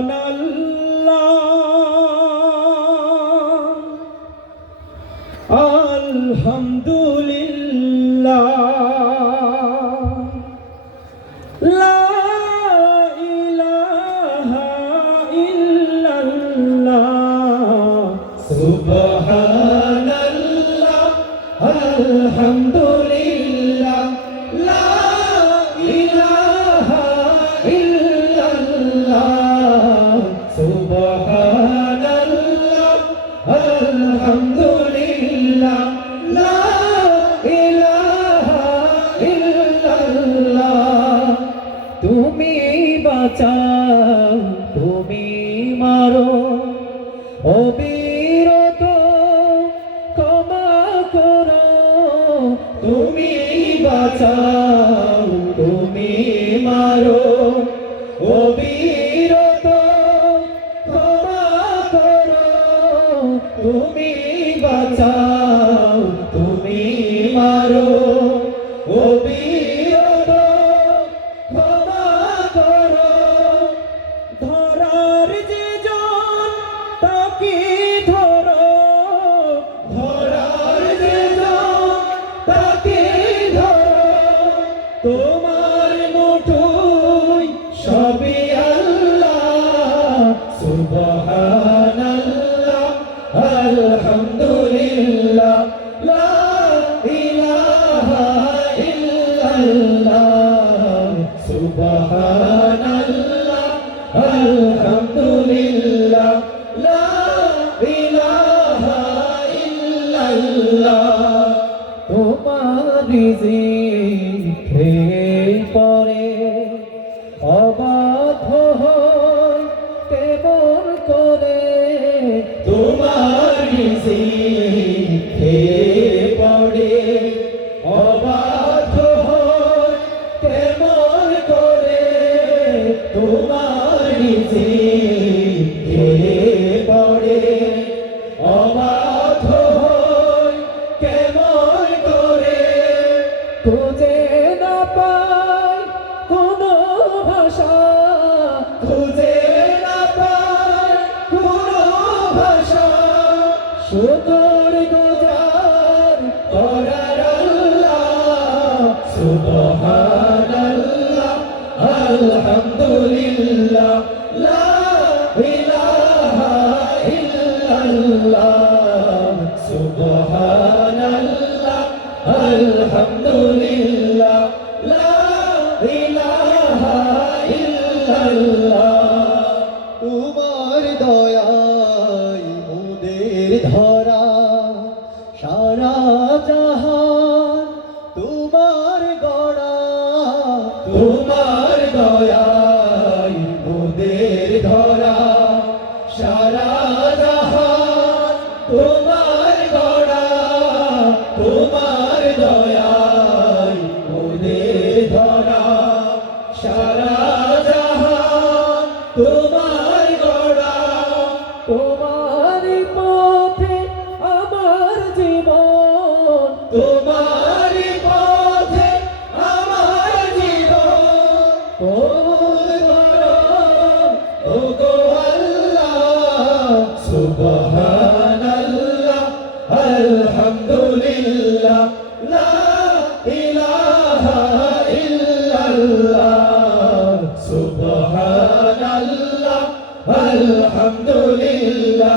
সুবহানাল্লাহ আলহামদুলিল্লাহ লা ইলাহা ইল্লাল্লাহ সুবহানাল্লাহ আলহামদুলিল্লাহ লা ইলাহা সুবহানাল্লাহ আলহামদুলিল্লাহ লা ইলাহা ইল্লাল্লাহ তুমি বাঁচাও তুমি মারো অবিরত ক্ষমা করো তুমি বাঁচাও তুমি মারো অবিরত ক্ষমা করো তুমি বাঁচাও তুমি মারো অবিরত ক্ষমা করো ধরার যে জন তাকে ধরো ধরার যে জন তাকে ধরো তোমার মুঠোয় সবই আল্লাহ সুবহানাল্লাহ আলহামদুলিল্লাহ লা ইলাহা ইল্লাল্লাহ সুবহানাল্লাহ আলহামদুলিল্লাহ লা ইলাহা ইল্লাল্লাহ তোমার রিজিকে পরে অবাক হয় কেমন করে তোমার রিজিকে পরে অবাক হয় কেমন করে তোমার রিজিকে পরে অবাক হয় কেমন করে খুঁজে না পাই কোনো ভাষা খুঁজে না পাই কোনো ভাষা শুকর গুজার করার আল্লাহ সুবহানাল্লাহ আলহামদুলিল্লাহ লা ইলাহা ইল্লাল্লাহ সুবহানাল্লাহ আলহামদুলিল্লাহ লা ইলাহা ইল্লাল্লাহ তোমার দয়ায় মোদের ধরা সারা জাহান তোমার গড়া তোমার দয়ায় মোদের ধরা সারা জাহান তোমার গড়া তোমার দয়ায় মোদের ধরা সারা জাহান তোমার গড়া তোমার পথে আমার জীবন তোমার পথে আমার জীবন কবুল করো ওগো আল্লাহ সুবহানাল্লাহ আলহামদুলিল্লাহ লা ইলাহা ইল্লাল্লাহ সুবহানাল্লাহ আলহামদুলিল্লাহ